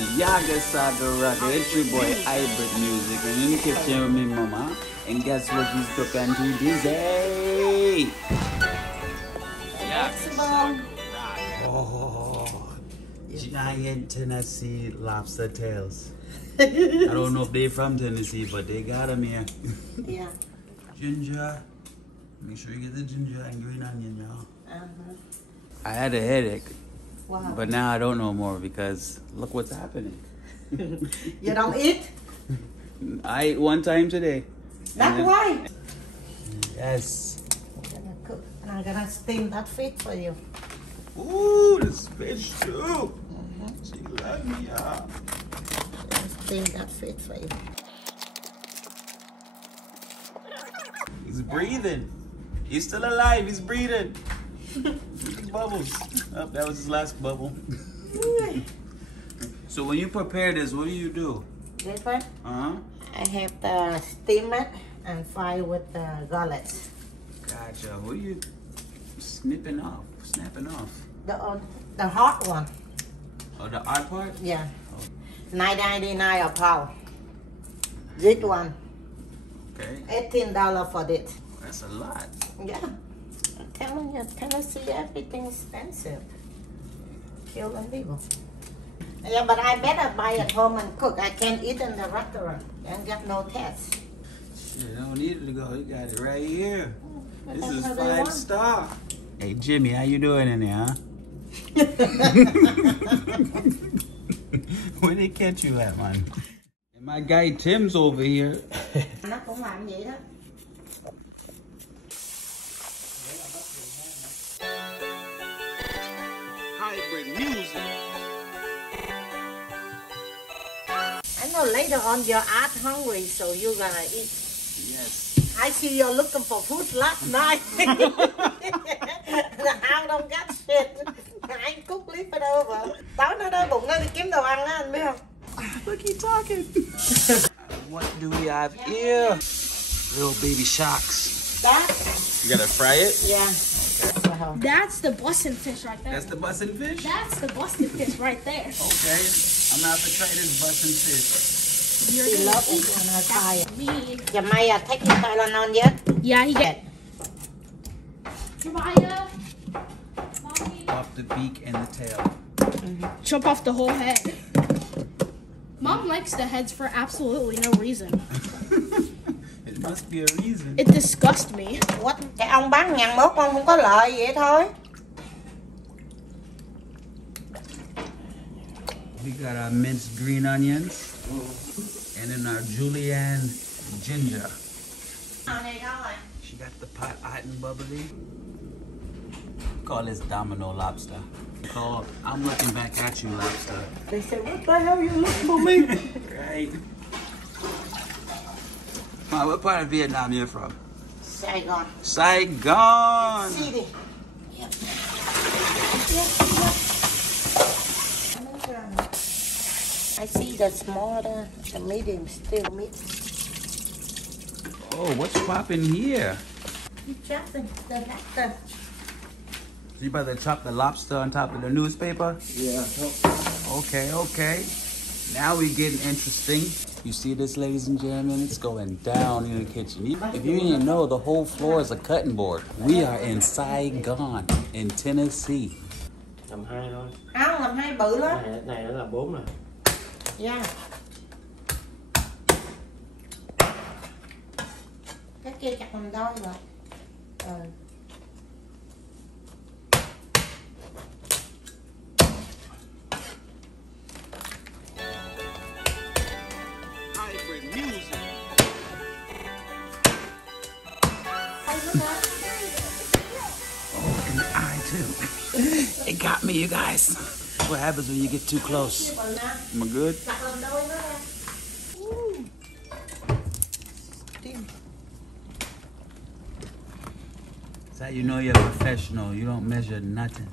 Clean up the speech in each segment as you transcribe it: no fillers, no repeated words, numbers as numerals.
YAGA Saga Raga. It's your boy Hybrid Music, and in the kitchen with me mama. And guess what she's cooking today? YAGA Saga Raga. Oh, giant Tennessee lobster tails. I don't know if they're from Tennessee, but they got them here. Yeah. Ginger. Make sure you get the ginger and green onion, y'all. I had a headache. Wow. But now I don't know more because look what's happening. You don't eat? I ate one time today. That's why. Yes. I'm gonna cook and I'm gonna steam that fish for you. Ooh, this fish too. She love me, y'all. Steam that fish for you. He's breathing. He's still alive. He's breathing. Bubbles. Oh, that was his last bubble. So when you prepare this, what do you do? This one? Uh-huh. I have to steam it and fry with the garlic. Gotcha. What are you snapping off? The hot one. Oh, the hot part? Yeah. $9.99 a pound. This one. Okay. $18 for this. That's a lot. Yeah. I'm telling you, Tennessee, everything expensive. Kill them people. Yeah, but I better buy at home and cook. I can't eat in the restaurant and get no taste. Shit, don't need it to go. You got it right here. This is how they 5-star. Hey, Jimmy, how you doing in there, huh? Where they catch you at, man? And my guy Tim's over here. Nó cũng làm vậy đó. Hybrid music. I know later on you're out hungry, so you're gonna eat. Yes. I see you're looking for food last night. The house don't get shit. I cook, leave it over. Tối nó đói bụng nó đi kiếm đồ ăn á, anh biết không? Look, he talking. What do we have here? Little baby sharks. That? You gotta fry it? Yeah. Okay. That's the bussin fish right there. That's the bussin fish? That's the bussin fish right there. Okay. I'm gonna have to try this bussin fish. You're She gonna loves eat it when I fry it. me. Jamaica, take your Tylenol yet? Yeah, he get. Jamaica. Mommy. Off the beak and the tail. Chop off the whole head. Mom likes the heads for absolutely no reason. It must be a reason. It disgusts me. What? Cái ông bán ngàn mốt ông không có lợi vậy thôi. We got our minced green onions. And then our julienne ginger. She got the pot hot and bubbly. Call this domino lobster. I'm looking back at you, lobster. They say, what the hell you looking for me? Right. What part of Vietnam you from? Saigon. Saigon. City. Yep. I see the small, the medium still meat. Oh, what's popping here? You chopping the lobster. You about to chop the lobster on top of the newspaper? Yeah. Okay, okay. Now we getting interesting. You see this, ladies and gentlemen? It's going down in the kitchen. If you didn't know, the whole floor is a cutting board. We are in Saigon, in Tennessee. Làm 2 thôi. Không, làm 2 bự lắm. Này nó là 4 nè. Yeah. Cái kia chặt làm đôi rồi. Hybrid music. Oh, and the eye too. It got me, you guys. What happens when you get too close? Am I good? Chặt làm đôi nữa nè. That's how you know you're a professional. You don't measure nothing.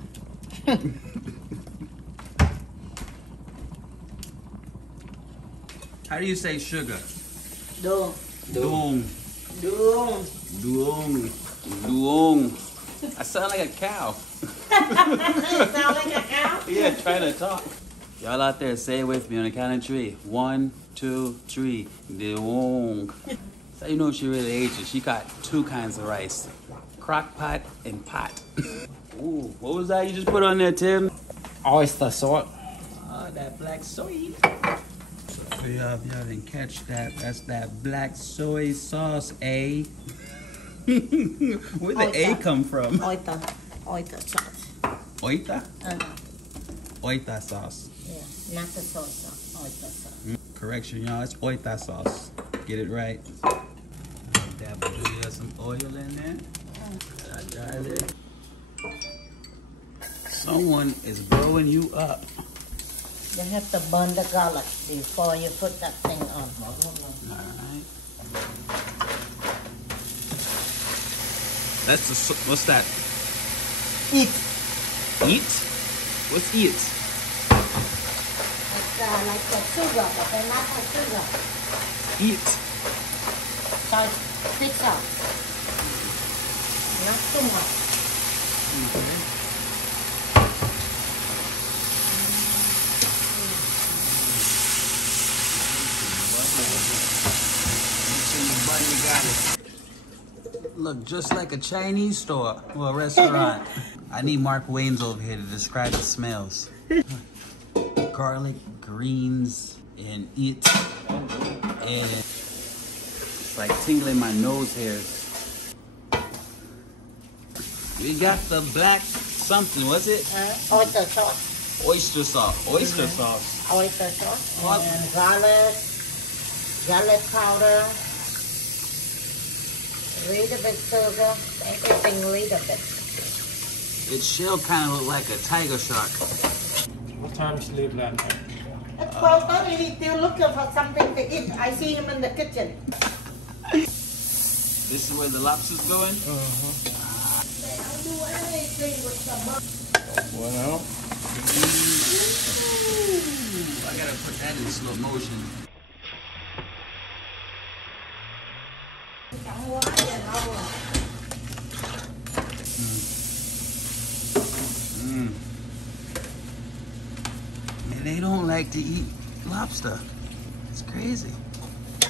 How do you say sugar? Đường. Doong. Đường. Doong. Doong. I sound like a cow. You sound like a cow. Yeah, trying to talk. Y'all out there, say it with me on the count of 3. 1, 2, 3. So you know she really ate it. She got 2 kinds of rice. Crock pot and pot. Ooh, what was that you just put on there, Tim? Oyster sauce. Oh, that black soy. So y'all, if y'all didn't catch that, that's that black soy sauce, A. Where'd the A come from? Oyster sauce. Oyster? Oyster sauce. Yeah, not the soy sauce. Oyster sauce. Correction, y'all. It's oyster sauce. Get it right. Dabble some oil in there. Garlic. Someone is blowing you up. You have to burn the garlic before you put that thing on. Alright. That's the, what's that? Eat. Eat? What's eat? It's like the sugar, but they're not the sugar. Eat. So thick sauce. Not too much. Okay. Look just like a Chinese store or a restaurant. I need Mark Wayne's over here to describe the smells. Garlic, greens, and it. And it's like tingling my nose hairs. We got the black something, what's it? Oyster sauce. Oyster sauce. Oyster sauce. Oyster sauce. What? And garlic powder. Little bit sugar. Everything little bit. Its shell kind of look like a tiger shark. What time you sleep last night? At 12:30, he's still looking for something to eat. I see him in the kitchen. This is where the lobster's going? They don't do anything with the mom. Well, I gotta put that in slow motion. And they don't like to eat lobster. It's crazy.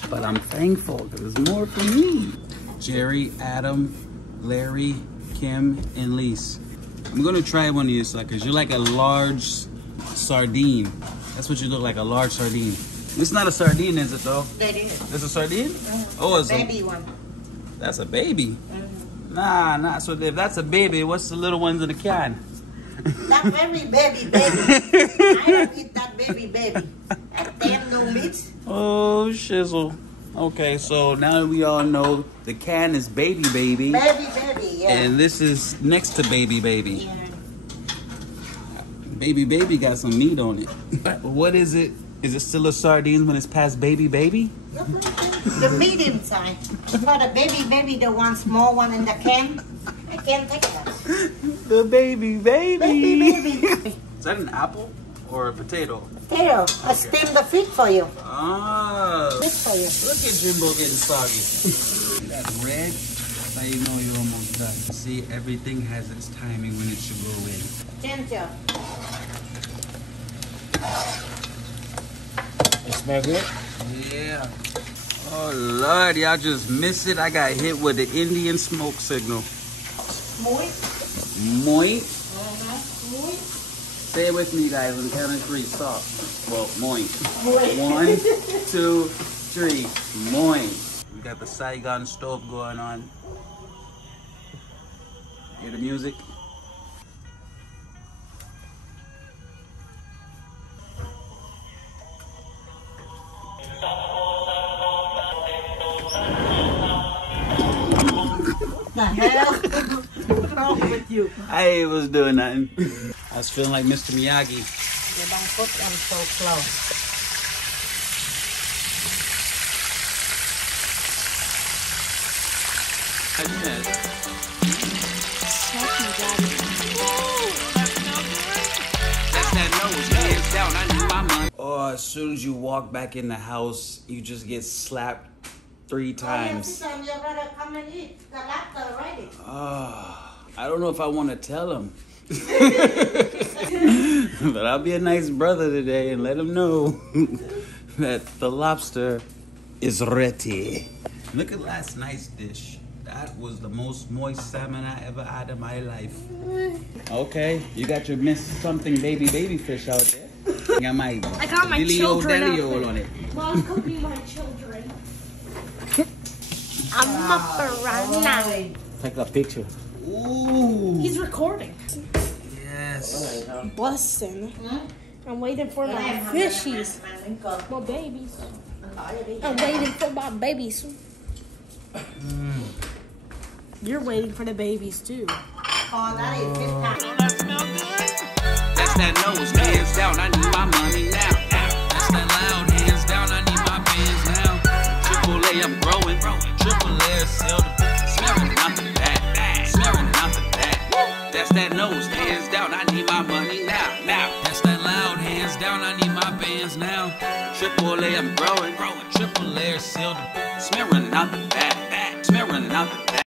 But I'm thankful because there's more for me. Jerry, Adam, Larry, Kim, and Lise. I'm gonna try one of you suckers. You're like a large sardine. That's what you look like, a large sardine. It's not a sardine, is it though? That is. It's a sardine? Oh, it's Baby one. That's a baby? Nah. So if that's a baby, what's the little ones in the can? That very baby. I don't eat that baby. That damn no meat. Oh, shizzle. Okay, so now we all know the can is baby. Baby, yeah. And this is next to baby. Yeah. Baby got some meat on it. What is it? Is it still a sardine when it's past baby? The medium size. For the baby, the one small one in the can. I can't take that. The baby. Baby. Is that an apple or a potato? Potato. I steam the feet for you. Oh. Feet for you. Look at Jimbo getting soggy. That's red. That's how you know you're almost done. See, everything has its timing when it should go in. Ginger. it smell good? Yeah. Oh Lord, y'all just miss it. I got hit with the Indian smoke signal. Moit. Say it with me, guys. On the count of 3. Stop. Well, moit. 1, 2, 3. Moit. We got the Saigon stove going on. Hear the music? The hell? What's wrong with you? I was doing nothing. I was feeling like Mr. Miyagi. You don't put them so close. That's that nose, hands down. I knew my mind. Oh, as soon as you walk back in the house, you just get slapped 3 times. Oh, you better come and eat. The laughter already. I don't know if I want to tell him. But I'll be a nice brother today and let him know that the lobster is ready. Look at last night's dish. That was the most moist salmon I ever had in my life. Okay, you got your Miss Something baby fish out there. I got my children out there. on it. Mom, cooking my children. I'm up around now. Take a picture. Ooh. He's recording. Yes. Bussin'. I'm waiting for my fishies. My babies. I'm waiting for my babies. You're waiting for the babies too. Oh, that is good time. That's that nose, hands down, I need my money now. That's that loud, hands down, I need my bands now. Triple A, I'm growing. Triple A, seldom. Smelling nothing bad. Smelling nothing bad. That's that nose, hands down, I need my money now. That's that loud, hands down, I need my bands now. Triple A, I'm growing. Triple A, seldom. Smelling nothing bad. Smelling nothing bad.